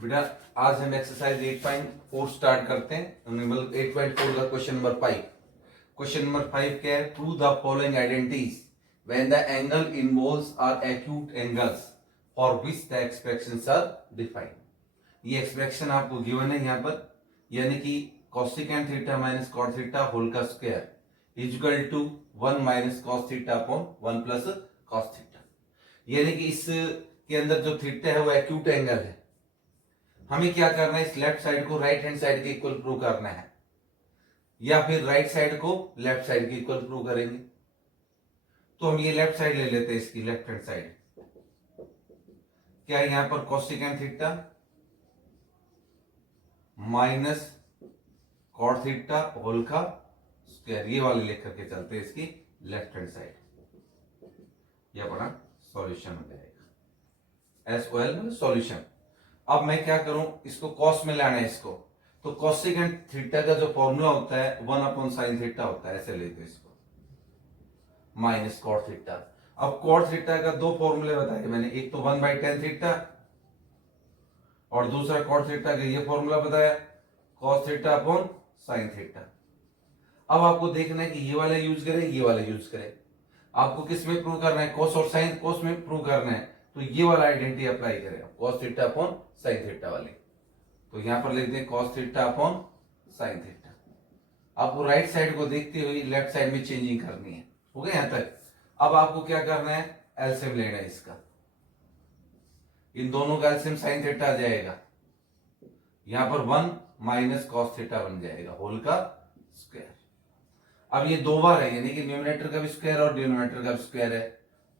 बेटा आज हम एक्सरसाइज 8.4 स्टार्ट करते हैं। मतलब 8.4 का क्वेश्चन नंबर 5। क्वेश्चन नंबर 5 क्या है? Prove the following identities when the angle involves are acute angles for which the expressions are defined. ये एक्सप्रेशन आपको गिवन है यहाँ पर, यानी कि cosecant theta minus cot theta whole का square equal to 1 minus cos theta upon 1 plus cos theta. यानी कि इस के अंदर जो थीटा है वो एक्यूट एंगल है। हमें क्या करना है? इस लेफ्ट साइड को राइट हैंड साइड के इक्वल प्रूव करना है, या फिर राइट साइड को लेफ्ट साइड के इक्वल प्रूव करेंगे। तो हम ये लेफ्ट साइड ले लेते हैं, इसकी लेफ्ट हैंड साइड। क्या है यहां पर? Cosecant theta minus cot theta whole का स्क्वायर, ये वाले लिख करके चलते हैं इसकी लेफ्ट हैंड साइड। ये अपना सॉल्यूशन हो जाएगा। SOL मतलब सॉल्यूशन। अब मैं क्या करूं? इसको कॉस में लाना है इसको, तो कोसेकेंट थीटा का जो फॉर्मूला होता है 1 अपॉन साइन थीटा होता है, ऐसे लेते इसको माइनस कॉट थीटा। अब कॉट थीटा का दो फॉर्मूले बताए मैंने, एक तो 1/tan थीटा और दूसरा कॉट थीटा का ये फॉर्मूला बताया cos theta upon sine theta. अब आपको देखना है कि ये वाला यूज करें ये वाला यूज करें। आपको किस में प्रूव करना है? कॉस और साइन। कॉस में प्रूव करना है तो ये वाला आइडेंटिटी अप्लाई करें, cos theta upon sine theta वाले। तो यहां पर लिखते हैं cos theta upon sine theta. आपको राइट साइड को देखते हुए लेफ्ट साइड में चेंजिंग करनी है। हो गया यहां तक? अब आपको क्या करना है? एलसीएम लेना है इसका। इन दोनों का एलसीएम साइन थीटा आ जाएगा। यहां पर 1 माइनस कॉस थीटा बन जाएगा होल का स्क्वायर। अब ये दो बार है, यानी कि न्यूमरेटर का भी स्क्वायर और डिनोमिनेटर का भी स्क्वायर है,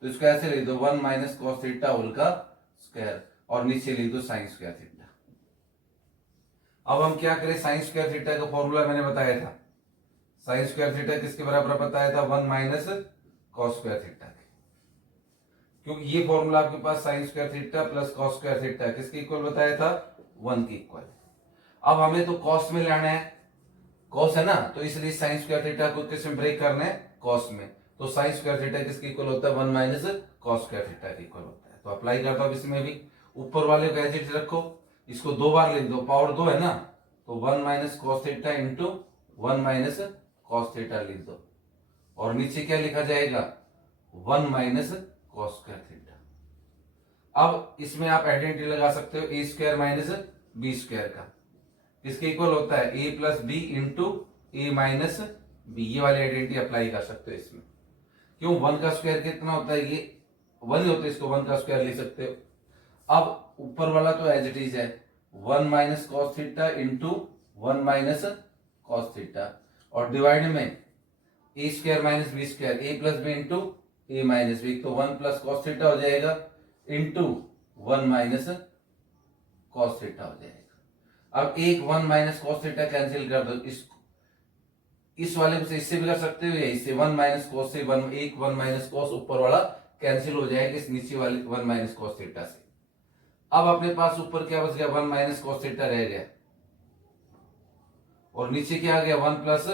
तो इसको ऐसे लिख दो 1 माइनस कॉस थीटा होल का स्क्वायर और नीचे लिख दो साइन स्क्वायर थीटा। अब हम क्या करें? साइन स्क्वायर थीटा का फॉर्मूला मैंने बताया था। साइन स्क्वायर थीटा किसके बराबर बताया था? 1 माइनस कॉस स्क्वायर थीटा के। क्योंकि ये फॉर्मूला आपके पास sine square theta plus cos square theta किसके इक्वल बताया था? 1 के इक्वल। अब हमें तो कॉस में लाना है, कॉस है ना, तो इसलिए साइन स्क्वायर थीटा को किस में ब्रेक करना है? कॉस में। तो साइन स्क्वायर थीटा किसके इक्वल होता है? 1 माइनस कॉस स्क्वायर थीटा के इक्वल होता है। तो अप्लाई करता हूं इसमें भी। ऊपर वाले को एज इट रखो, इसको दो बार लिख दो, पावर 2 है ना, तो 1 minus cos theta into 1 minus cos theta लिख दो, और नीचे क्या लिखा जाएगा? 1 माइनस कॉस स्क्वायर थीटा। अब इसमें आप आइडेंटिटी लगा सकते हो ए स्क्वायर माइनस बी स्क्वायर का, किसके इक्वल होता है? ए प्लस बी इंटू ए माइनस बी। ये वाली आइडेंटिटी अप्लाई कर सकते हो इसमें। क्यों? 1 का स्क्वायर कितना होता है? ये 1 ही होता है, इसको 1 का स्क्वायर लिख सकते हो। अब ऊपर वाला तो एज इट इज है, 1 minus cos theta into 1 minus cos theta, और डिवाइड में a square minus B square, a plus B into A minus B, तो 1 प्लस कॉस थीटा हो जाएगा इंटू 1 माइनस कॉस थीटा हो जाएगा। अब एक 1 माइनस कॉस थीटा कैंसिल कर दो, इस वाले को इससे भी कर सकते हो, या इससे 1 माइनस कॉस से 1 माइनस कॉस ऊपर वाला कैंसिल हो जाएगा इस नीचे वाले 1 माइनस कॉस थीटा से। अब अपने पास ऊपर क्या बच गया? 1 माइनस कॉस थीटा रह गया, और नीचे क्या आ गया? 1 प्लस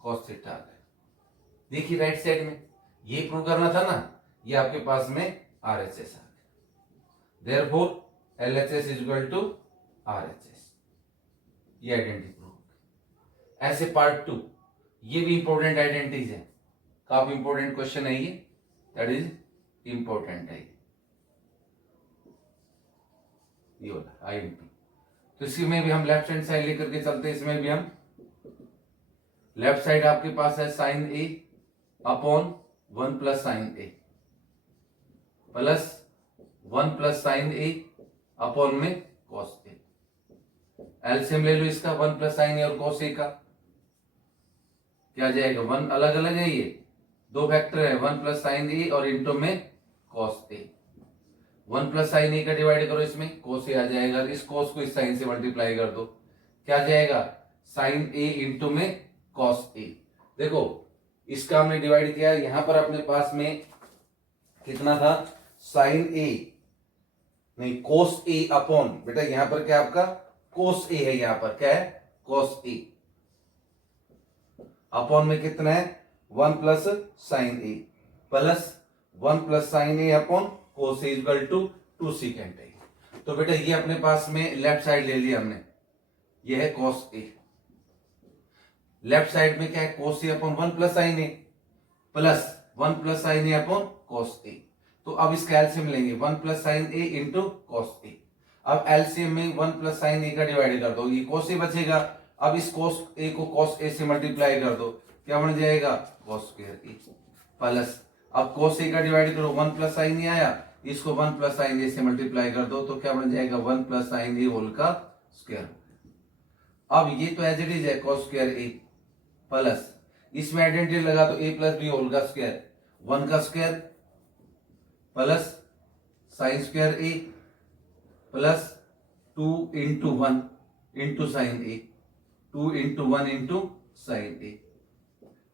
कॉस थीटा आ गया। देखिए राइट साइड में ये प्रूव करना था ना, ये आपके पास में RHS आ गया। Therefore LHS is equal to RHS। ये आइडेंटिटी प्रूव हो गई। ऐसे पार्ट 2, ये भी इंपॉर्टेंट आइडेंटिटीज है, काफी इंपॉर्टेंट क्वेश्चन है ये, दैट इज इंपॉर्टेंट है ये वाला IMP। तो इसमें भी हम लेफ्ट हैंड साइड लेकर के चलते हैं। इसमें भी हम लेफ्ट साइड आपके पास है sine A upon 1 plus sine A plus 1 plus sine A upon में कॉस A। एलसीएम ले लो इसका, 1 प्लस साइन A और कॉस A का क्या आ जाएगा? 1 अलग अलग है, ये दो फैक्टर है, 1 प्लस साइन A और इंटू में cos A। 1 plus sine A का डिवाइड करो इसमें, कॉस A आ जाएगा। इस कॉस को इस साइन से मल्टीप्लाई कर दो, क्या आ जाएगा? साइन A इंटू में कॉस A। देखो इसका हमने डिवाइड किया, यहां पर अपने पास में कितना था? साइन A नहीं कोस A अपॉन, बेटा यहां पर क्या आपका कोस A है, यहां पर क्या है? कोस A अपॉन में कितना है? 1 plus sine A plus 1 plus sine A upon cos A equal to 2 second A। तो बेटा ये अपने पास में लेफ्ट साइड ले लिया हमने, ये है कॉस ए। लेफ्ट साइड में क्या है, cos A upon 1 plus sine A, plus 1 plus sine A upon cos A. तो अब इसका एलसीएम लेंगे, 1 plus sine A into cos a. अब एलसीएम में 1 प्लस साइन ए का डिवाइड कर दो, ये cos ए बचेगा। अब इस cos ए को cos ए से मल्टीप्लाई कर दो, क्या बन जाएगा, cos स्क्वायर ए। प्लस अब cos ए का डिवाइड करो, 1 प्लस साइन ए आया, इसको 1 प्लस साइन ए से मल्टीप्लाई कर दो, तो क्या बन जाएगा, 1 प्लस साइन ए होल का स्क्वायर। अब ये तो एज इट इज है cos स्क्वायर ए, प्लस इसमें आइडेंटिटी लगा तो a प्लस बी होल का स्क्वायर, 1 का square plus sign square a plus 2 into 1 into sine A, 2 into 1 into sine ए,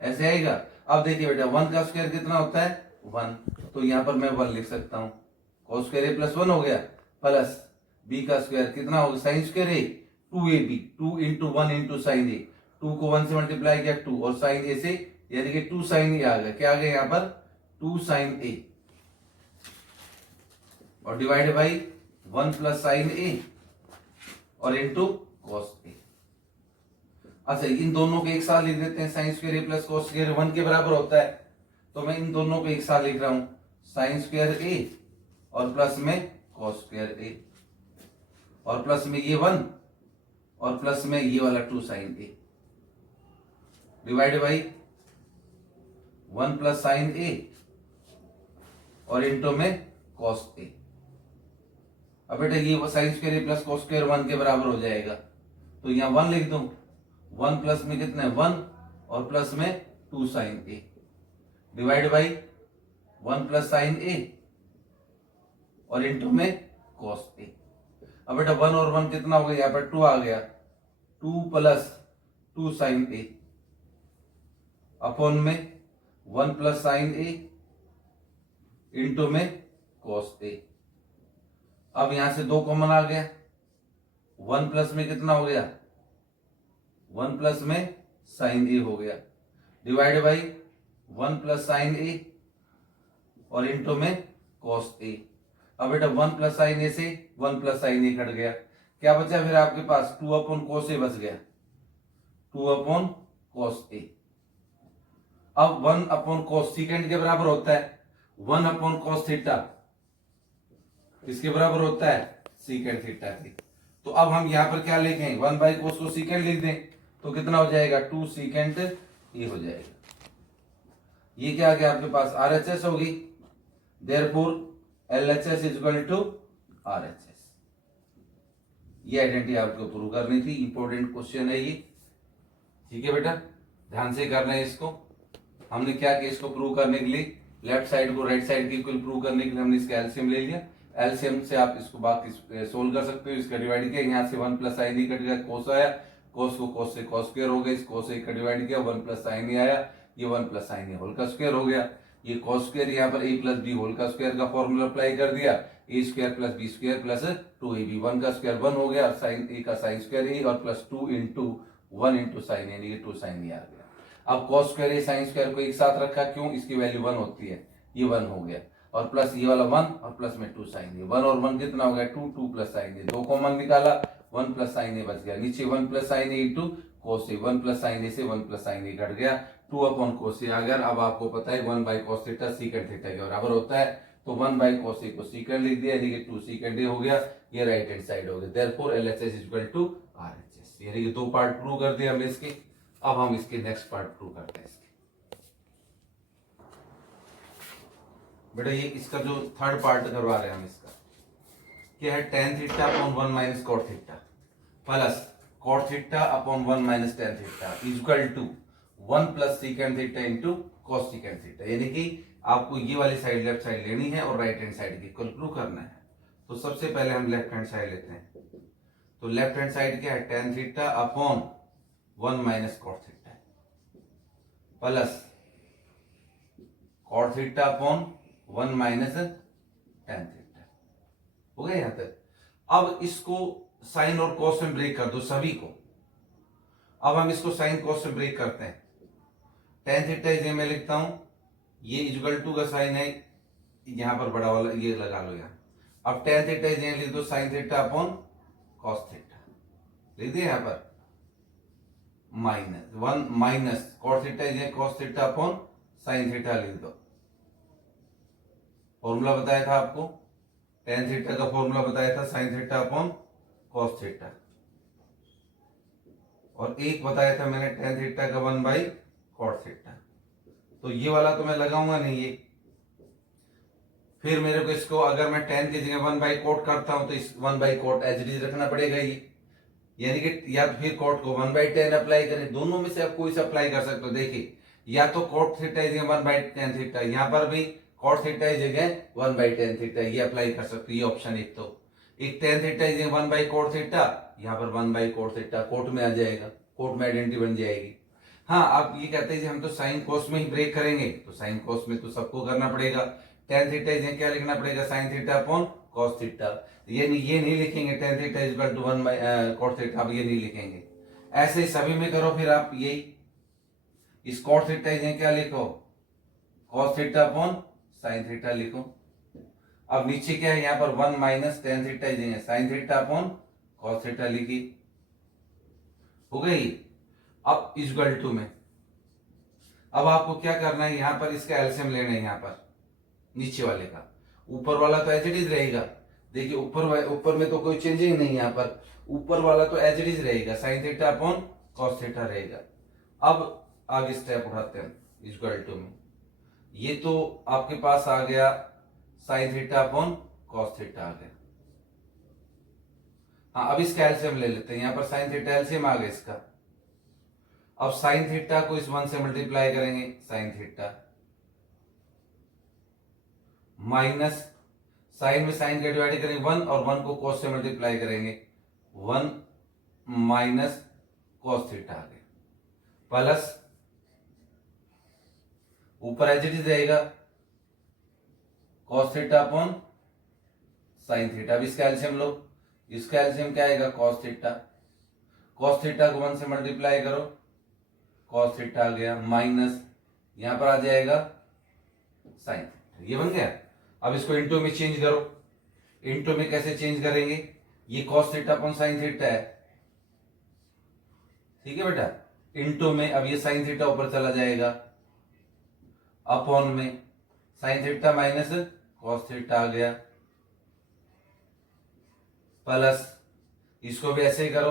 ऐसे आएगा। अब देखिए बेटा 1 का स्क्वायर कितना होता है, 1, तो यहां पर मैं 1 लिख सकता हूं, cos स्क्वायर ए प्लस 1 हो गया, प्लस b का स्क्वायर कितना होगा, साइन स्क्वायर ए 2ab, 2 इंटू 1 इंटू साइन ए, 2 को 1 से मल्टीप्लाई किया 2, और साइन ए से यानी कि 2 साइन ए आ गया, क्या आ गया यहाँ पर 2 साइन ए, और divide by 1 plus sine a और इंटू कॉस ए। अच्छा इन दोनों को एक साथ लिख देते हैं, sign square a plus cos square 1 के बराबर होता है, तो मैं इन दोनों को एक साथ लिख रहा हूं, साइन स्क्वायर ए और प्लस में कॉस स्क्वायर ए, और प्लस में ये 1 और प्लस में ये वाला 2 sine a, divide by 1 plus sine a और इंटू में कॉस ए। अब बेटा ये sine square a plus cos square 1 के बराबर हो जाएगा, तो यहां 1 लिख दूं, 1 प्लस में कितना है 1 और प्लस में 2 sine a, divide by 1 plus sine a और इंटू में कॉस ए। अब बेटा 1 और 1 कितना हो गया, यहां पर 2 आ गया, 2 प्लस 2 साइन ए अपॉन में 1 प्लस साइन ए इंटू में कॉस ए। अब यहां से 2 कॉमन आ गया, 1 प्लस में कितना हो गया, 1 प्लस में साइन ए हो गया, divide by 1 plus sine a और इंटू में कॉस ए। अब बेटा 1 प्लस साइन ए से 1 प्लस साइन ए कट गया, क्या बचा फिर आपके पास, 2 अपॉन कॉस ए बच गया, 2 अपॉन कॉस ए। अब 1 अपॉन कॉस सीकेंड के बराबर होता है, 1 अपॉन कॉस थीटा किसके बराबर होता है, सीकेंड थीटा की। तो अब हम यहां पर क्या लिखें, 1 बाई कोस को सीकेंड लिख दें, तो कितना हो जाएगा, 2 सीकेंड ये हो जाएगा। ये क्या आ गया आपके पास, RHS होगी, therefore LHS is equal to RHS। ये आइडेंटिटी आपको प्रूव करनी थी, इंपॉर्टेंट क्वेश्चन है ये, ठीक है बेटा, ध्यान से करना है इसको। हमने क्या किया, इसको प्रूव करने के लिए लेफ्ट साइड को राइट साइड की इक्वल प्रूव करने के लिए हमने इसका एलसीएम ले लिया, एलसीएम से आप इसको बाकी सोल्व कर सकते हो। इसका डिवाइड किया, यहाँ से 1 प्लस साइन ए कट गया, कोस आया, कोस को कोस से कोस स्क्वायर हो गया, इस कोस ए का डिवाइड किया, 1 प्लस साइन ए आया, ये 1 प्लस साइन ए होल का स्क्वायर हो गया, ये कोस स्क्वायर यहाँ पर a प्लस बी होल का स्क्वायर का फॉर्मूला अप्लाई कर दिया, a square plus B square plus 2ab, 1 का स्क्वायर 1 हो गया, साइन ए का साइन स्क्वायर ए और प्लस 2 इंटू 1 इंटू साइन यानी कि 2 साइन ए आ गया। अब कॉस स्क्वायर ए साइन स्क्वायर को एक साथ रखा, क्यों, इसकी वैल्यू 1 होती है, ये 1 हो गया, और प्लस ये वाला 1 और प्लस में 2 साइन ए, 1 और 1 कितना हो गया 2, 2 प्लस साइन ए, 2 कॉमन निकाला, 1 प्लस साइन ए बच गया, नीचे 1 प्लस साइन ए इंटू कोस ए, 1 प्लस साइन ए से 1 प्लस साइन ए कट गया, 2 अपॉन कोस ए आ गया। अब आपको पता है 1 by cos theta secant theta के बराबर होता है, तो 1 बाई कोस ए को सीकेंड लिख दिया, यानी कि 2 सीकेंड ए हो गया, ये राइट हैंड साइड हो गया, therefore LHS is equal to RHS। यानी कि 2 पार्ट प्रूव कर दिया हमने इसके। अब हम इसके नेक्स्ट पार्ट प्रूव करते हैं इसके। बेटा ये इसका जो थर्ड पार्ट करवा रहे हैं हम, इसका क्या है, tan theta upon 1 minus cot theta plus cot theta upon 1 minus tan theta is equal to 1 plus secant theta into cosecant theta. यानी कि आपको ये वाली साइड लेफ्ट साइड लेनी है और राइट हैंड साइड की इक्वल प्रूव करना है। तो सबसे पहले हम लेफ्ट हैंड साइड लेते हैं, तो लेफ्ट हैंड साइड क्या है, tan theta upon 1 minus cot theta plus cot theta upon 1 minus tan theta. हो गया यहां तक। अब इसको साइन और कॉस में ब्रेक कर दो सभी को। अब हम इसको साइन कॉस में ब्रेक करते हैं। tan थीटा इसे मैं लिखता हूं, ये इक्वल टू का साइन है, यहां पर बड़ा वाला ये लगा लो यहां। अब टेन थीटा इज लिख दो sign theta upon cos theta, लिख दिया यहाँ पर minus one minus cos theta is cos theta upon sine theta लिख दो। फॉर्मूला बताया था आपको, टेन थीटा का फॉर्मूला बताया था sign theta upon cos theta, और एक बताया था मैंने टेन थीटा का वन बाई कॉट थीटा। तो ये वाला तो मैं लगाऊंगा नहीं ये, फिर मेरे को इसको अगर मैं टेन की जगह वन बाई कोट करता हूं तो इस one by cot as it is रखना पड़ेगा ये, यानी कि या तो फिर कोट को वन बाई टेन अप्लाई करें, दोनों में से आप कोई सा अप्लाई कर सकते हो। देखिए या तो कोट थीटा की जगह वन बाई टेन थीटा, यहाँ पर भी कॉट थीटा की जगह वन बाई टेन थीटा ये अप्लाई कर सकते हो, ये ऑप्शन एक। तो एक टेन थीटा की जगह वन बाई कोट थीटा, यहाँ पर one by cot theta coat में आ जाएगा, कोट में आइडेंटिटी बन जाएगी। हाँ आप ये कहते हैं कि हम तो साइन कोस में ही ब्रेक करेंगे, तो साइन कोस में तो सबको करना पड़ेगा। टेन थीटा इज क्या लिखना पड़ेगा sine theta upon cos theta, ये नहीं लिखेंगे tan theta is equal to one by cot theta, आप ये नहीं लिखेंगे। ऐसे ही सभी में करो फिर आप यही, इस कॉट थीटा इज क्या लिखो cos theta upon sine theta लिखो। अब नीचे क्या है यहाँ पर one minus ten theta is sine theta upon cos theta लिखी, हो गई। अब इक्वल टू में अब आपको क्या करना है, यहां पर इसका एलसीएम लेना है, यहां पर नीचे वाले का, ऊपर वाला तो एज इट इज रहेगा। देखिए ऊपर में तो कोई चेंजिंग नहीं है, यहाँ पर ऊपर वाला तो एज इट इज रहेगा, sign theta upon cos theta रहेगा। अब आगे स्टेप उठाते हैं इक्वल टू में, ये तो आपके पास आ गया sine theta upon cos theta आ गया। हाँ अब इसका एलसीएम ले लेते हैं, यहां पर साइन थीटा एलसीएम आ गया इसका। अब साइन थीटा को इस वन से मल्टीप्लाई करेंगे, साइन थीटा माइनस साइन में साइन का डिवाइड करेंगे वन, और वन को कॉस से मल्टीप्लाई करेंगे, वन माइनस कॉस थीटा आ गया, प्लस ऊपर एज इट इज रहेगा cos theta upon sine theta. अब इसका एलसीएम लो, इसका एलसीएम क्या आएगा कॉस थीटा, कॉस थीटा को वन से मल्टीप्लाई करो, कॉस थीटा आ गया, माइनस यहां पर आ जाएगा साइन थीटा, ये बन गया। अब इसको इनटू में चेंज करो, इनटू में कैसे चेंज करेंगे, ये cos theta upon sine theta है, ठीक है बेटा। इनटू में अब ये साइन थीटा ऊपर चला जाएगा, अपॉन में sine theta minus cos theta आ गया, प्लस इसको भी ऐसे ही करो,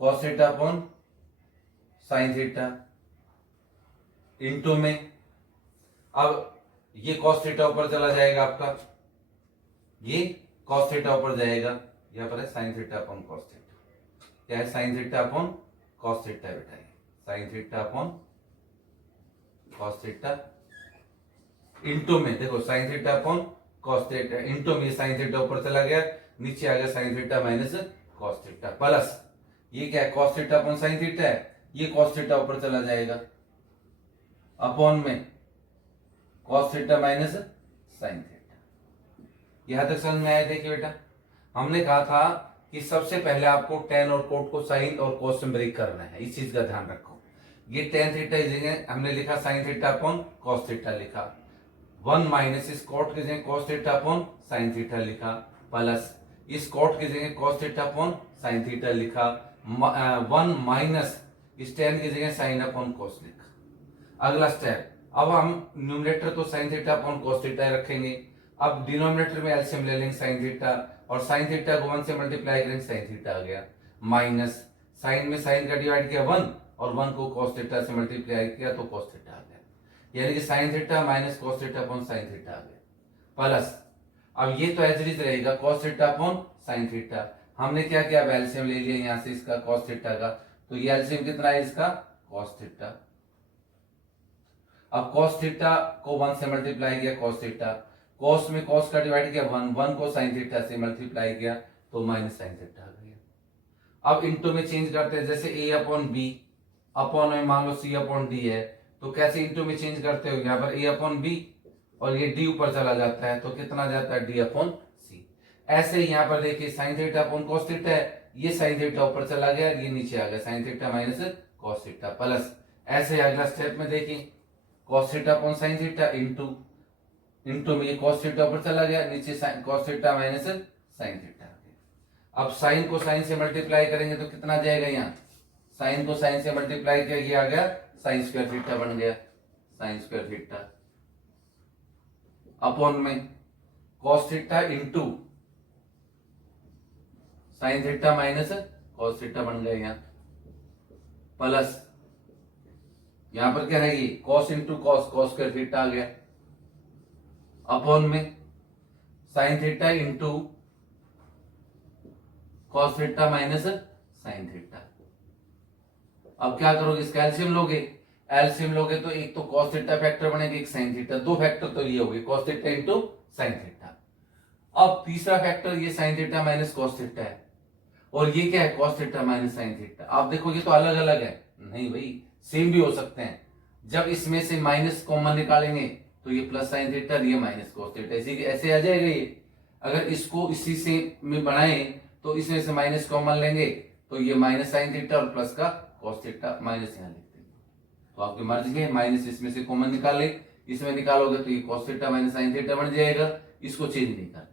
cos theta upon sine theta, into में अब ये कॉस थीटा ऊपर चला जाएगा आपका, ये कॉस थीटा ऊपर जाएगा, यहां पर है sign theta upon cos theta, क्या है sign theta upon cos theta बेटा, ये sign theta upon cos theta, into में देखो sign theta upon cos theta, into में साइन थीटा ऊपर चला गया, नीचे आ गया sine theta minus cos theta, plus ये क्या है cos theta upon sine theta है, ये कॉस थीटा ऊपर चला जाएगा, अपॉन में cos theta minus sine theta. यहां तक समझ में आया। देखिए बेटा हमने कहा था कि सबसे पहले आपको टेन और कोट को साइन और कोस से ब्रेक करना है, इस चीज का ध्यान रखो। ये टेन थीटा जगह हमने लिखा sign theta upon cos theta लिखा, वन माइनस इस कोट की जगह cos theta upon sine theta लिखा, प्लस इस कोट की जगह cos theta upon sine theta लिखा, वन माइनस इस टेन की जगह साइन अपॉन कोस लिखा। अगला स्टेप, अब हम न्यूमरेटर तो sine theta upon cos theta रखेंगे, अब डिनोमिनेटर में एलसीएम ले लेंगे साइन थीटा, और साइन थीटा को वन से मल्टीप्लाई करेंगे, साइन थीटा आ गया, माइनस साइन में साइन का डिवाइड किया वन, और वन को कॉस थीटा से मल्टीप्लाई किया तो कॉस थीटा आ गया, यानी कि sine theta minus cos theta upon sine theta आ गया, प्लस अब ये तो एज इट इज रहेगा cos theta upon sine theta. हमने क्या किया, एलसीएम ले लिया यहां से इसका कॉस थीटा का, तो ये एलसीएम कितना है इसका कॉस थीटा। अब कॉस थीटा को वन से मल्टीप्लाई किया कॉस थीटा, कॉस में कॉस का डिवाइड किया वन, वन को साइन थीटा से मल्टीप्लाई किया तो माइनस साइन थीटा आ गया। अब इनटू में चेंज करते हैं, जैसे ए अपॉन बी, अपॉन में मान लो सी अपॉन डी है, तो कैसे इनटू में चेंज करते हो, यहाँ पर ए अपॉन बी और ये डी ऊपर चला जाता है, तो कितना जाता है डी अपॉन सी। ऐसे ही यहाँ पर देखिए sign theta upon cos theta है, ये साइन थीटा ऊपर चला गया, ये नीचे आ गया sine theta minus cos theta, plus ऐसे अगला स्टेप में देखिए cos theta upon sine theta into into में ये कॉस थीटा ऊपर चला गया, नीचे cos theta minus sine theta. अब साइन को साइन से मल्टीप्लाई करेंगे तो कितना आ जाएगा, यहाँ साइन को साइन से मल्टीप्लाई किया, ये आ गया साइन स्क्वायर थीटा बन गया, साइन स्क्वायर थीटा अपॉन में cos theta into sine theta minus cos theta बन गया, यहाँ प्लस यहां पर क्या है, ये cos into cos, cos square theta आ गया, अपॉन में sine theta into cos theta minus sine theta. अब क्या करोगे, इसका एलसीएम लोगे, एलसीएम लोगे तो एक तो कॉस थीटा फैक्टर बनेगा, एक साइन थीटा, दो फैक्टर तो ये हो गए cos theta into sine theta. अब तीसरा फैक्टर ये sign theta minus cos theta है, और ये क्या है cos theta minus sine theta. आप देखोगे तो अलग अलग है, नहीं भाई सेम भी हो सकते हैं। जब इसमें से माइनस कॉमन निकालेंगे तो ये प्लस साइन थीटा, ये माइनस कॉस थीटा, ऐसे आ जाएगा ये। अगर इसको इसी से में बनाए तो इसमें से माइनस कॉमन लेंगे तो ये माइनस साइन थीटा और प्लस का कॉस थीटा, माइनस यहाँ लिख देंगे। तो आपकी मर्जी है, माइनस इसमें से कॉमन निकाले, इसमें निकालोगे तो ये cos theta minus sine theta बन जाएगा, इसको चेंज नहीं करना।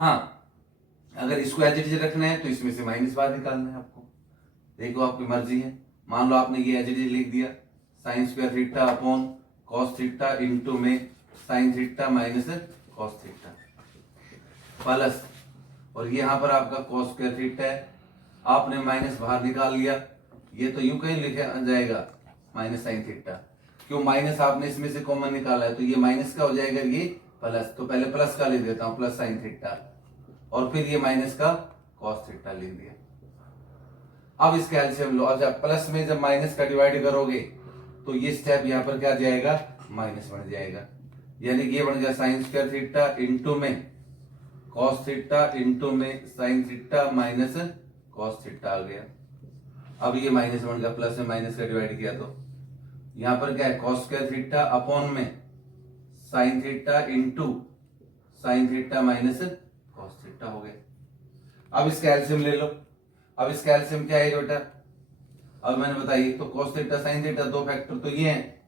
हाँ अगर इसको एज इट इज रखना है तो इसमें से माइनस बाहर निकालना है आपको, देखो आपकी मर्जी है। मान लो आपने ये एज इट इज लिख दिया, sine square theta upon cos theta into में sine theta minus cos theta plus, और ये यहां पर आपका कॉस स्क्वायर थीटा है, आपने माइनस बाहर निकाल लिया, ये तो यूं कहीं लिखा जाएगा माइनस साइन थीटा, क्यों माइनस आपने इसमें से कॉमन निकाला है तो ये माइनस का हो जाएगा, ये प्लस, तो पहले प्लस का लिख देता हूं प्लस साइन थीटा, और फिर ये माइनस का कॉस थीटा लिख दिया। अब इसका एलसीएम लो, अब जब प्लस में जब माइनस का डिवाइड करोगे तो ये स्टेप यहाँ पर क्या जाएगा, माइनस बन जाएगा, यानी ये बन गया साइन स्क्वायर थीटा इंटू में कॉस थीटा इंटू में sine theta minus cos theta आ गया। अब ये माइनस बन गया, प्लस में माइनस का डिवाइड किया तो यहाँ पर क्या है कॉस स्क्वायर थीटा अपॉन में sine theta into sine theta minus cos theta हो गया। अब इसका एलसीएम ले लो, अब इसका एलसीएम क्या है बेटा, अब मैंने बताया तो कॉस थीटा साइन थीटा, दो फैक्टर तो ये हैं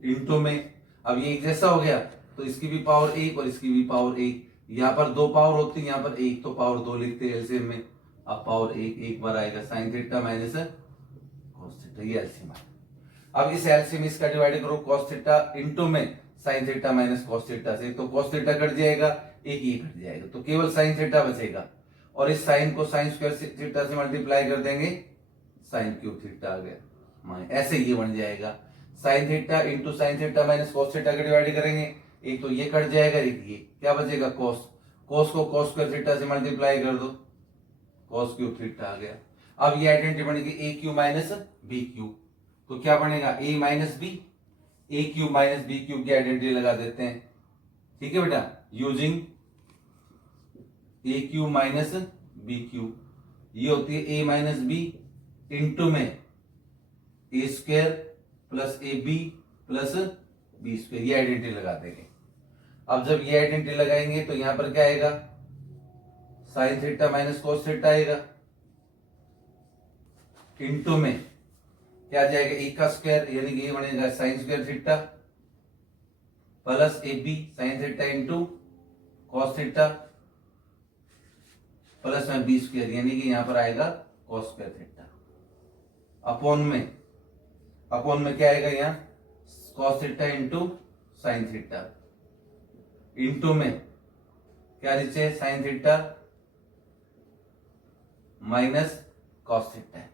इंटू में, अब ये एक जैसा हो गया तो इसकी भी पावर एक और इसकी भी पावर एक, यहाँ पर दो पावर होती है, यहाँ पर एक तो पावर दो लिखते हैं एलसीएम में, अब पावर एक बार आएगा sign theta minus cos theta, ये एलसीएम है। अब इस एलसीएम इसका डिवाइड करो कॉस थीटा इंटू में sine theta minus cos theta से, तो कॉस थीटा कट जाएगा, एक ही कट जाएगा, तो केवल साइन थीटा बचेगा, और इस साइन को साइन स्क्वायर थीटा से मल्टीप्लाई कर देंगे, साइन क्यूब थीटा आ गया, ऐसे ये बन जाएगा sign theta into sine theta minus cos theta का डिवाइड करेंगे, एक तो ये कट जाएगा, एक ये क्या बचेगा कॉस, कॉस को कॉस स्क्वायर थीटा से मल्टीप्लाई कर दो, कॉस क्यूब थीटा आ गया। अब ये आइडेंटिटी बनेगी a cube minus b cube, तो क्या बनेगा a minus b, a cube minus b cube की आइडेंटिटी लगा देते हैं, ठीक है बेटा, using a cube minus b cube, ये होती है ए माइनस बी इंटू में a square plus A b plus B square, ये आइडेंटिटी लगा देंगे। अब जब ये आइडेंटिटी लगाएंगे तो यहां पर क्या आएगा sign theta minus cos theta आएगा, इंटू में क्या जाएगा ए का स्क्वायर, यानी कि ये बनेगा साइन स्क्वायर थीटा प्लस ए B sine theta into cos theta plus में बी स्क्वायर, यानी कि यहां पर आएगा कॉस स्क्वायर थीटा, अपॉन में क्या आएगा यहाँ cos theta into sine theta, into में क्या नीचे sign theta minus cos theta है।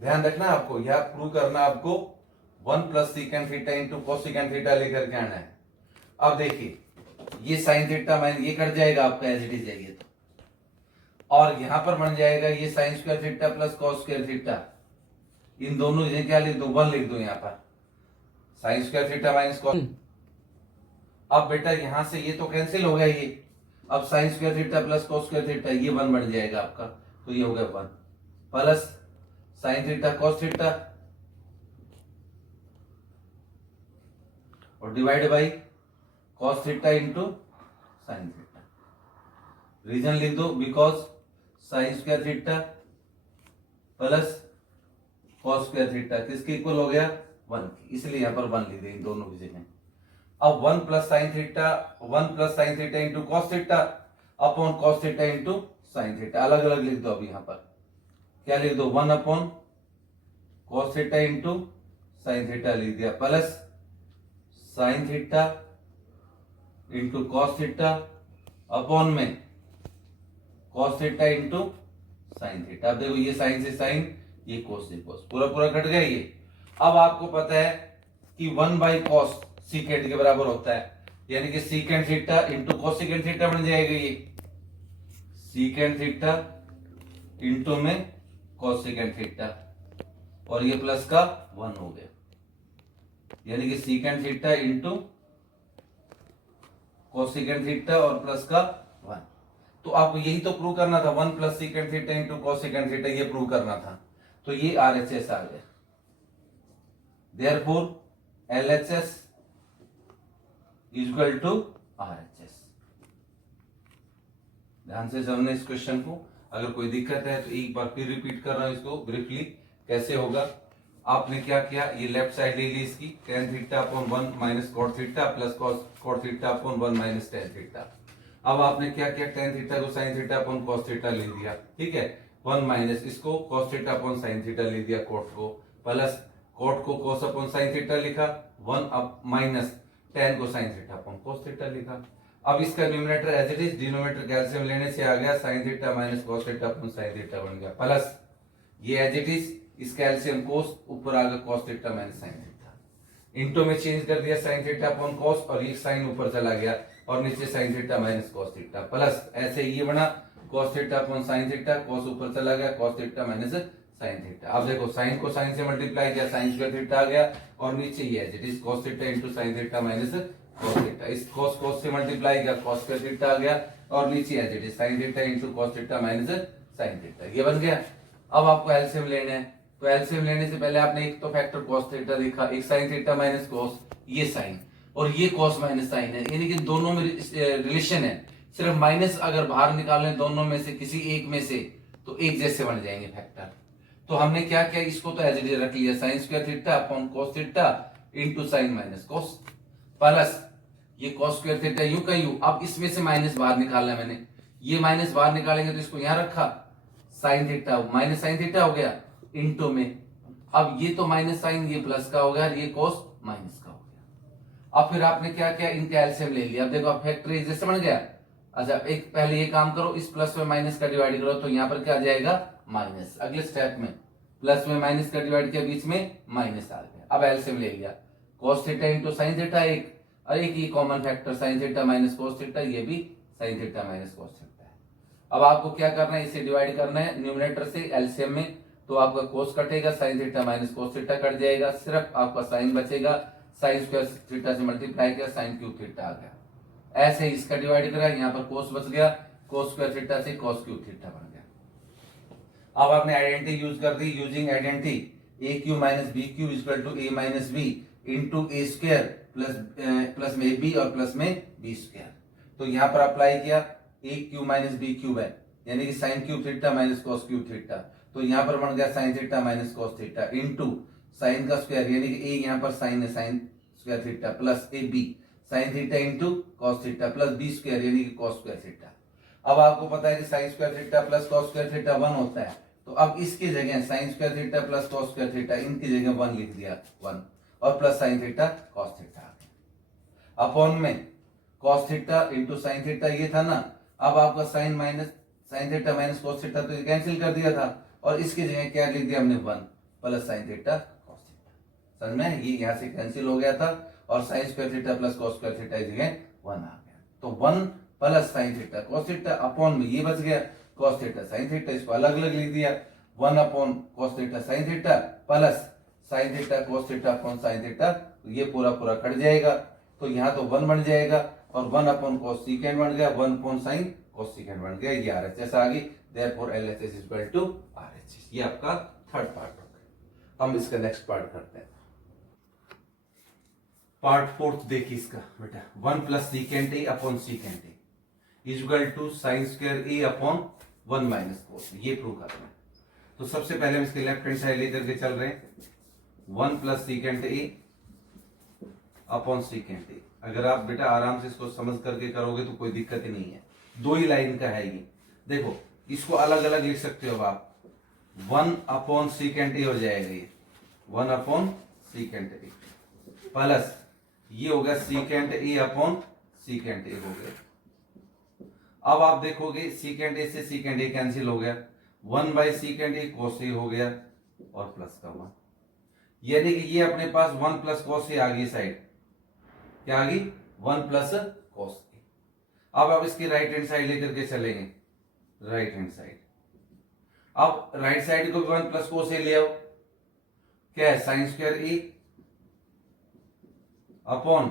ध्यान रखना आपको, यह प्रूव करना आपको 1 plus secant theta into cosecant theta लेकर के आना है। अब देखिए ये साइन थीटा माइनस ये कट जाएगा आपका एज इट इज जाइए तो, और यहां पर बन जाएगा ये sine square theta plus cos square theta, इन दोनों इन्हें क्या लिख दो 1 लिख दो यहाँ पर, sign square theta minus cos. अब बेटा यहां से ये तो कैंसिल हो गया ये, अब sign square theta plus cos square theta ये 1 बन जाएगा आपका, तो ये हो गया 1 plus sine theta cos theta और divide by cos theta into sine theta. Reason लिख दो because sine square theta plus cos square theta किसके इक्वल हो गया 1 की, इसलिए यहां पर 1 लिख दें दोनों की जगह। अब 1 plus sine theta into cos theta upon cos theta into sine theta, अलग अलग लिख दो। अब यहां पर क्या लिख दो, 1 upon cos theta into sine theta लिख दिया, plus sine theta into cos theta upon में cos theta into sine theta. अब देखो ये साइन से साइन, ये कोस से कोस, पूरा पूरा कट गया ये। अब आपको पता है कि 1/cos सीकेंड के बराबर होता है, यानी कि सीकेंड theta into cosecant theta बन जाएगा ये, सीकेंड थीटा इंटू में कॉस सीकेंड थीटा, और ये प्लस का 1 हो गया, यानी कि सीकेंड theta into cosecant theta और प्लस का 1। तो आपको यही तो प्रूव करना था, 1 plus secant theta into cosecant theta, ये प्रूव करना था। तो ये RHS आ गया, therefore LHS equal to RHS। ध्यान से समझना इस क्वेश्चन को, अगर कोई दिक्कत है तो एक बार फिर रिपीट कर रहा हूं इसको ब्रीफली। कैसे होगा, आपने क्या किया, ये लेफ्ट साइड ले ली इसकी, tan theta upon 1 minus cot theta plus cot theta upon 1 minus tan theta. अब आपने क्या किया, tan थीटा को sin theta upon cos theta ले दिया, ठीक है, 1 माइनस इसको cos theta upon sin theta ले दिया कोट को, प्लस कोट को cos अपॉन sin थीटा लिखा, 1 अप माइनस tan को sin theta upon cos theta लिखा। अब इसका numerator as it is, denominator calcium लेने से आ गया sin theta minus cos theta upon sin theta बन गया, प्लस ये एज इट इज, इस कैल्शियम कोस ऊपर आ गया cos theta minus sin theta, into में चेंज कर दिया sin थीटा अपॉन cos, और ये sin ऊपर चला गया और नीचे sin theta minus cos theta, plus ऐसे ये बना cos theta upon sin theta, cos ऊपर चला गया cos theta minus sin theta. अब देखो sin को sin से मल्टीप्लाई किया, sin स्क्वायर थीटा आ गया, और नीचे ये as it is cos theta into sin theta minus cos theta, इस cos से मल्टीप्लाई किया cos स्क्वायर थीटा आ गया, और नीचे as it is sin theta into cos theta minus sin theta, ये बन गया। अब आपको एलसीएम लेना है, तो एलसीएम लेने से पहले आपने एक तो फैक्टर cos थीटा देखा, एक sin थीटा माइनस cos, ये sin और ये cos माइनस sin है, यानी कि दोनों में रिलेशन है, सिर्फ माइनस अगर बाहर निकालें दोनों में से किसी एक में से तो एक जैसे बन जाएंगे फैक्टर। तो हमने क्या किया, इसको तो एज इट इज रख लिया, sin square theta upon cos theta into sin minus cos, plus ये cos स्क्वायर थीटा यूं का यूं। अब इसमें से माइनस बाहर निकालना मैंने, ये माइनस बाहर निकालेंगे तो इसको यहां रखा, sin theta minus sin theta हो गया इनटू में, अब ये तो माइनस साइन, ये प्लस का हो गया, ये cos माइनस का हो गया। अब फिर आपने क्या किया, इनका एलसीएम ले लिया। अब देखो अब फैक्टर जैसे बन गया। अच्छा एक पहले ये काम करो, इस प्लस में माइनस का डिवाइड करो तो यहाँ पर क्या आ जाएगा माइनस, अगले स्टेप में प्लस में माइनस का डिवाइड किया, बीच में माइनस आ गया। अब एलसीएम ले लिया, cos theta into sine theta एक, और एक ये common factor sin theta minus cos theta, ये भी sin theta minus cos theta है। अब आपको क्या करना है, इसे डिवाइड करना है न्यूमरेटर से एलसीएम में, तो आपका cos कटेगा, sin theta minus cos theta cut जाएगा, सिर्फ आपका sin बचेगा, sin स्क्वायर थीटा से मल्टीप्लाई किया sin क्यूब थीटा आ गया। ऐसे इसका डिवाइड करा, यहाँ पर cos बच गया, cos स्क्वायर थीटा से cos क्यूब थीटा बन गया। अब आपने आइडेंटिटी यूज कर दी, using identity a cube minus b cube equal to a minus b into a square plus में बी और प्लस में बी स्क्वायर। तो यहाँ पर अप्लाई किया, a cube minus b cube है, यानी कि sine cube theta minus cos cube theta, तो यहाँ पर बन गया sine theta minus cos theta into sine का स्क्वायर, यानी कि ए यहाँ पर साइन है, साइन स्क्वायर थीटा प्लस ए B sine theta into cos theta plus B square यानी कि कॉस स्क्वायर थीटा। अब आपको पता है कि sine square theta plus cos square theta 1 होता है, तो अब इसकी जगह sine square theta plus cos square theta, इनकी जगह 1 लिख दिया 1, और plus sine theta cos theta आ गया, अपॉन में cos theta into sine theta ये था ना। अब आपका sine theta minus cos theta तो कैंसिल कर दिया था, और इसकी जगह क्या लिख दिया हमने 1 plus sine theta cos theta. समझ में, ये यहाँ से कैंसिल हो गया था, और sign square theta plus cos square theta की जगह 1 आ गया, तो 1 plus sine theta cos theta upon में ये बच गया कॉस थीटा साइन थीटा, इसको अलग अलग लिख दिया, 1 upon cos theta sine theta plus sine theta cos theta upon sine theta, ये पूरा पूरा कट जाएगा, तो यहाँ तो 1 बन जाएगा, और 1 अपॉन कॉस सीकेंड बन गया, 1 अपॉन साइन कॉस सीकेंड बन गया, ये आरएचएस आ गई, therefore LHS equal to RHS. ये आपका थर्ड पार्ट हो गया। हम इसका नेक्स्ट पार्ट करते हैं, पार्ट फोर्थ देखिए इसका बेटा, 1 plus secant A upon secant A equal to sine square A upon 1 minus cos, ये प्रूव करना है। तो सबसे पहले हम इसके लेफ्ट हैंड साइड लेकर के चल रहे हैं, 1 plus secant A upon secant ए। अगर आप बेटा आराम से इसको समझ करके करोगे तो कोई दिक्कत ही नहीं है, 2 ही लाइन का है ये। देखो इसको अलग अलग लिख सकते हो आप, 1/sec a हो जाएगा ये, 1/sec a प्लस ये हो गया sec a हो गया। अब आप देखोगे sec a से sec a कैंसिल हो गया, 1/sec a cos a हो गया और प्लस का 1, यानी कि ये अपने पास 1 + cos a आ गई साइड, क्या आ गई 1 + cos a। अब आप इसकी राइट हैंड साइड लेकर के चलेंगे, राइट हैंड साइड, अब राइट साइड को भी 1 + cos a ले आओ, क्या है sin² a upon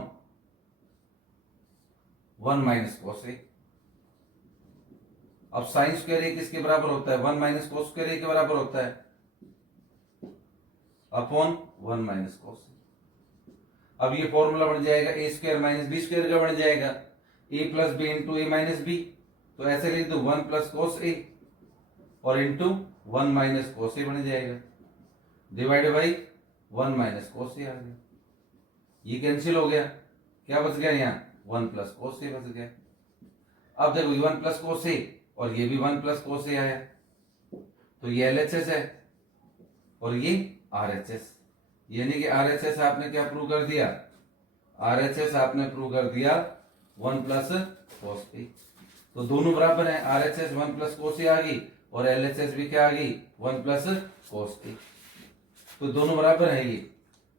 1 - cos a। अब sin² a किसके बराबर होता है, 1 - cos² a के बराबर होता है, अपॉन 1 - cos a। अब ये फॉर्मूला बन जाएगा a² - b² का बन जाएगा, a + b × a - b, तो ऐसे लिख दो 1 + cos a और इंटू 1 - cos a बन जाएगा, डिवाइड बाई 1 - cos a आ गया, ये कैंसिल हो गया, क्या बच गया यहाँ 1 + cos a बच गया। अब देखो 1 + cos a और ये भी 1 + cos a आया, तो ये LHS है और ये RHS, यानी कि RHS आपने क्या प्रूव कर दिया, RHS आपने प्रूव कर दिया 1 + cos a। तो दोनों बराबर हैं, RHS 1 + cos a आ गई और LHS भी क्या आ गई 1 + cos a, तो दोनों बराबर है ये,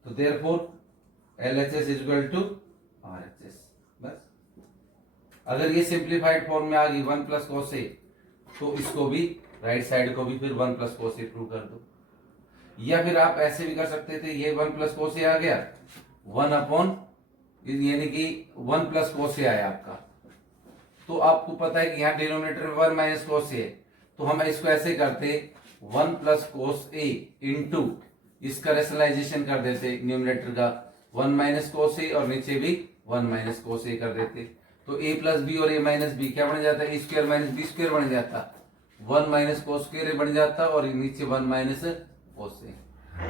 तो देयरफॉर LHS = RHS। बस अगर ये सिंप्लीफाइड फॉर्म में आ गई 1 + cos a, तो इसको भी राइट साइड को भी फिर 1 + cos a प्रूव कर दो, या फिर आप ऐसे भी कर सकते थे, ये 1 + cos a आ गया 1 यानी कि 1 + cos a आया आपका, तो आपको पता है कि यहाँ डिनोमिनेटर में 1 - cos a है, तो हम इसको ऐसे करते 1 + cos a इंटू इसका रेशनलाइजेशन कर देते, न्यूमिनेटर का 1 - cos a और नीचे भी 1 - cos a कर देते, तो a + b और a - b क्या बन जाता है, a² - b² बन जाता, 1 - cos² a बन जाता और नीचे 1 - cos a,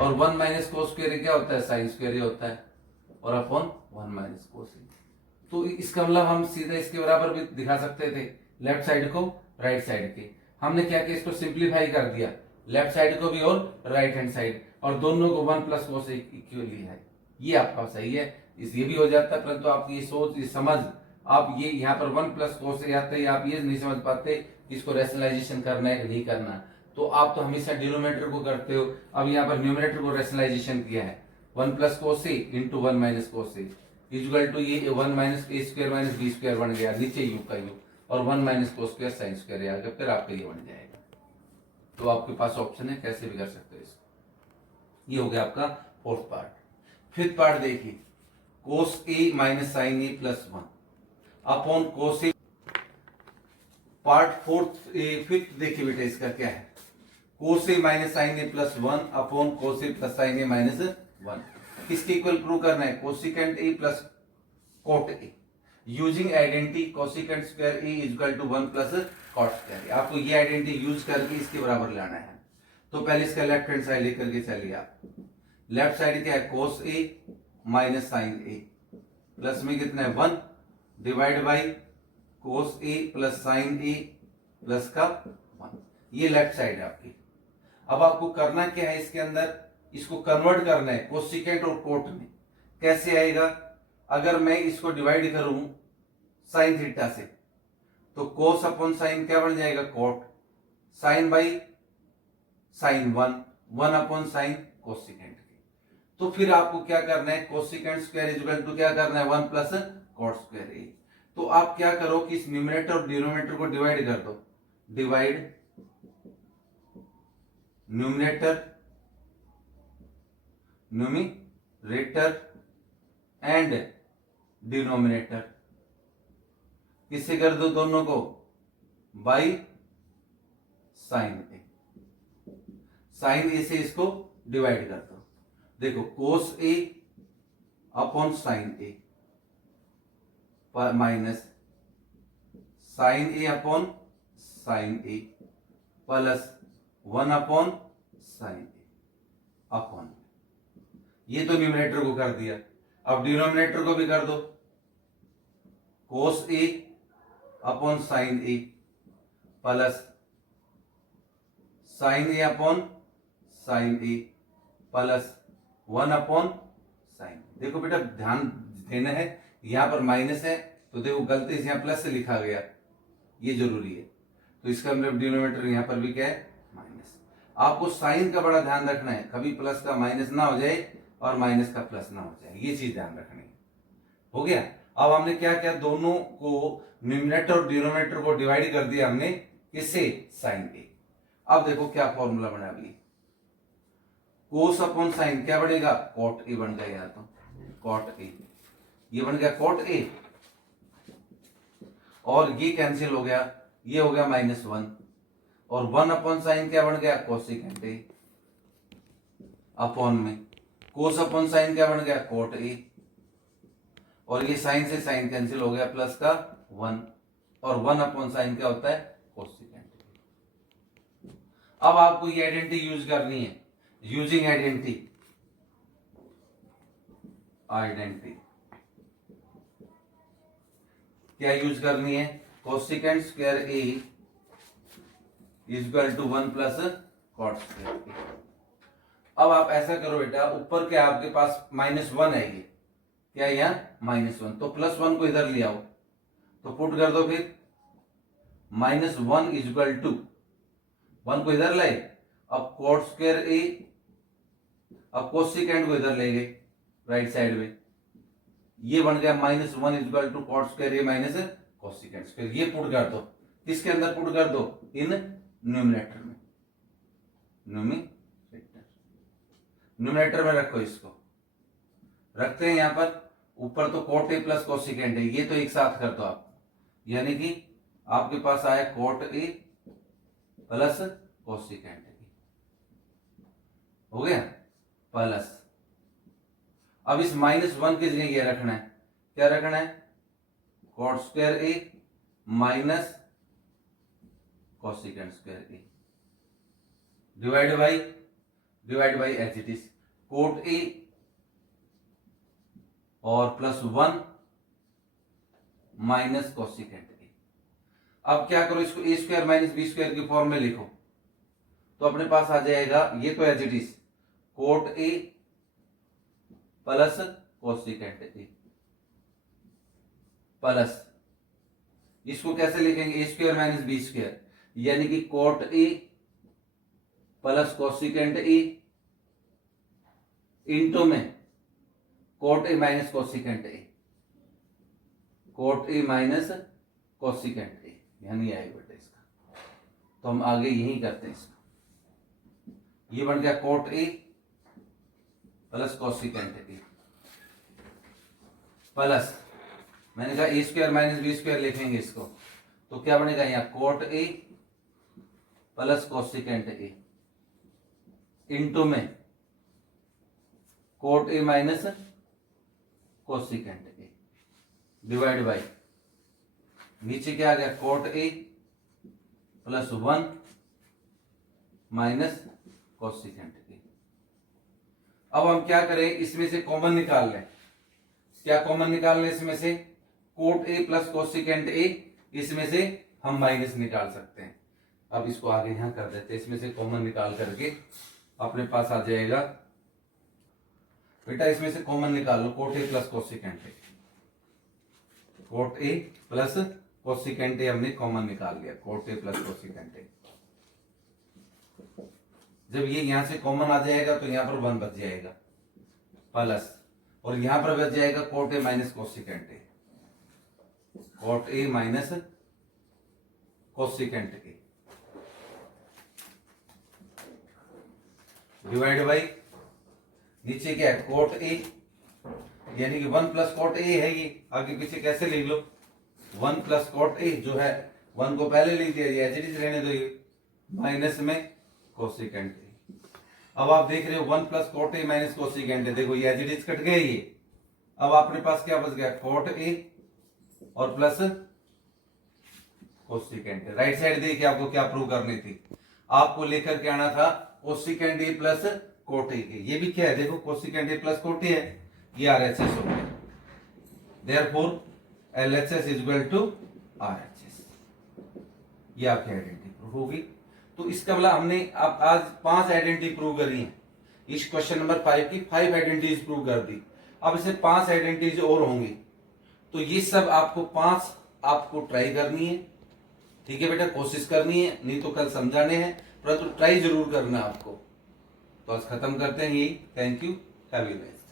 और 1 - cos² a क्या होता है sin² a होता है, और अपॉन 1 - cos a। तो इसका मतलब हम सीधा इसके बराबर भी दिखा सकते थे, लेफ्ट साइड को राइट साइड के, हमने क्या किया इसको सिंप्लीफाई कर दिया, लेफ्ट साइड को भी और राइट हैंड साइड, और दोनों को 1 + cos a इक्वली है, ये आपका सही है, इस ये भी हो जाता है, परंतु आपकी ये सोच ये समझ, आप ये यहाँ पर 1 + cos a आता है, आप ये नहीं समझ पाते कि इसको रेशनलाइजेशन करना है कि नहीं करना, तो आप तो हमेशा डिनोमिनेटर को करते हो, अब यहाँ पर न्यूमिनेटर को रेशनलाइजेशन किया है 1 + cos a into 1 - cos a equal to ये 1 - a² - b² बन गया, नीचे u का u, और 1 - cos² sin² आ गया, फिर आपका ये बन जाएगा। तो आपके पास ऑप्शन है, कैसे भी कर सकते हो इसको। ये हो गया आपका फोर्थ पार्ट। फिफ्थ पार्ट देखिए, cos a - sin a + 1 upon cos a। Part fifth देखिए बेटा, इसका क्या है, cos a - sin a + 1 upon cos a + sin a - 1, किसके इक्वल प्रूव करना है, cosecant a + cot a using identity cosecant a = 1 + cot² a। आपको ये आइडेंटिटी यूज करके इसके बराबर लाना है, तो पहले इसका लेफ्ट हैंड साइड लेकर के चलिए आप, लेफ्ट साइड क्या है cos a - sin a, plus में कितना है 1 divide by cos a + sin a plus का 1, ये लेफ्ट साइड है आपकी। अब आपको करना क्या है, इसके अंदर इसको कन्वर्ट करना है कोसिकेंट और कोट में, कैसे आएगा, अगर मैं इसको डिवाइड करूं sin थीटा से, तो cos अपॉन sin क्या बन जाएगा कोट, sin बाई sin 1 अपॉन sin कोसिकेंट के, तो फिर आपको क्या करना है, कोसिकेंट² = क्या करना है 1 + cot² a। तो आप क्या करो कि इस न्यूमिनेटर और डिनोमिनेटर को डिवाइड कर दो, डिवाइड न्यूमिनेटर एंड डिनोमिनेटर, किससे कर दो, दोनों को by sin a, sin a से इसको डिवाइड कर दो, देखो cos a upon sin a minus sin a upon sin a plus 1 अपॉन sin a अपॉन, ये तो न्यूमिनेटर को कर दिया, अब डिनोमिनेटर को भी कर दो, कोस ए अपॉन साइन ए प्लस साइन ए अपॉन साइन ए प्लस 1 अपॉन साइन। देखो बेटा ध्यान देना है, यहां पर माइनस है तो देखो गलती से यहां प्लस से लिखा गया, ये जरूरी है। तो इसका मतलब डिनोमिनेटर यहां पर भी क्या है, माइनस। आपको साइन का बड़ा ध्यान रखना है, कभी प्लस का माइनस ना हो जाए और माइनस का प्लस ना हो जाए, ये चीज ध्यान रखनी है। हो गया। अब हमने क्या किया, दोनों को न्यूमरेटर और डिनोमिनेटर को डिवाइड कर दिया हमने, किससे, साइन ए। अब देखो क्या फॉर्मूला बना अभी, कोस अपॉन साइन क्या बनेगा, कॉट ए बन गया, तो कॉट ए, ये बन गया कॉट ए, और ये कैंसिल हो गया, ये हो गया -1, और 1 अपॉन साइन क्या बन गया, कोसिकेंट ए, अपॉन में कोस अपॉन साइन क्या बन गया, कॉट ए, और ये साइन से साइन कैंसिल हो गया, प्लस का 1, और 1 अपॉन साइन क्या होता है, कोसिकेंट। अब आपको ये आइडेंटिटी यूज करनी है, यूजिंग आइडेंटिटी क्या यूज करनी है, cosecant square a is equal to 1 plus cot square a. अब आप ऐसा करो बेटा, ऊपर क्या आपके पास -1 है, ये क्या है यहाँ -1, तो +1 को इधर ले आओ, तो पुट कर दो फिर, -1 इज इक्वल टू 1 को इधर लाए, अब कॉट स्क्वायर ए, अब कोसिकेंट को इधर ले गए राइट साइड में, ये बन गया -1 is equal to cot square A minus cosecant square. ये पुट कर दो, किसके अंदर पुट कर दो, इन न्यूमरेटर में, न्यूमरेटर में रखो, इसको रखते हैं यहां पर, ऊपर तो कॉट ए प्लस कोसिकेंट है, ये तो एक साथ कर दो आप, यानी कि आपके पास आया cot A plus cosecant A, हो गया, प्लस, अब इस -1 की जगह ये रखना है, क्या रखना है, cot square A minus cosecant square A, divide by as it is cot A और +1 माइनस कोसिकेंट ए। अब क्या करो, इसको A square minus B square की फॉर्म में लिखो, तो अपने पास आ जाएगा, ये तो as it is cot A plus cosecant A plus, इसको कैसे लिखेंगे, A square minus B square, यानी कि कॉट ए प्लस कोसिकेंट ए इंटू में cot A minus cosecant A, cot A minus cosecant A, यानी आएगा बेटा इसका, तो हम आगे यही करते हैं इसका, ये बन गया कॉट ए प्लस कोसिकेंट ए प्लस, मैंने कहा a square minus B square लिखेंगे इसको, तो क्या बनेगा यहाँ कॉट ए प्लस कोसिकेंट ए इंटू में cot A minus cosecant A, divide by, नीचे क्या आ गया, कॉट ए +1 माइनस कोसिकेंट ए। अब हम क्या करें, इसमें से कॉमन निकाल लें, क्या कॉमन निकाल लें इसमें से, cot A plus cosecant A, इसमें से हम माइनस निकाल सकते हैं। अब इसको आगे यहां कर देते हैं, इसमें से कॉमन निकाल करके अपने पास आ जाएगा बेटा, इसमें से कॉमन निकाल लो, cot A plus cosecant A, cot A plus cosecant a हमने कॉमन निकाल लिया, cot A plus cosecant a. जब ये यहां से कॉमन आ जाएगा तो यहां पर 1 बच जाएगा प्लस, और यहां पर बच जाएगा cot A minus cosecant A, cot A minus cosecant A, divide by, नीचे क्या है, कॉट ए, यानी कि 1 प्लस कॉट ए है, ये आगे पीछे कैसे लिख लो, 1 प्लस कॉट ए जो है, 1 को पहले लिख दिया, ये एज इट इज रहने दो, ये माइनस में कोसिकेंट ए। अब आप देख रहे हो 1 plus cot A minus cosecant A, देखो ये एज इट इज कट गए ये, अब अपने पास क्या बच गया, कॉट ए और प्लस कोसिकेंट ए। राइट साइड देखिए आपको क्या प्रूव करनी थी, आपको लेकर के आना था cosecant A plus cot A के, ये भी क्या है देखो, cosecant A plus cot A है, ये RHS हो गया, therefore LHS is equal to RHS। ये आपकी आइडेंटिटी प्रूव होगी। तो इसका मतलब हमने अब आज 5 आइडेंटिटी प्रूव करी है। इस क्वेश्चन नंबर 5 की 5 आइडेंटिटीज प्रूव कर दी। अब इसे 5 आइडेंटिटीज और होंगी, तो ये सब आपको 5 आपको ट्राई करनी है। ठीक है बेटा, कोशिश करनी है, नहीं तो कल समझाने हैं, परंतु ट्राई जरूर करना आपको। तो आज खत्म करते हैं यही। Thank you, have a nice.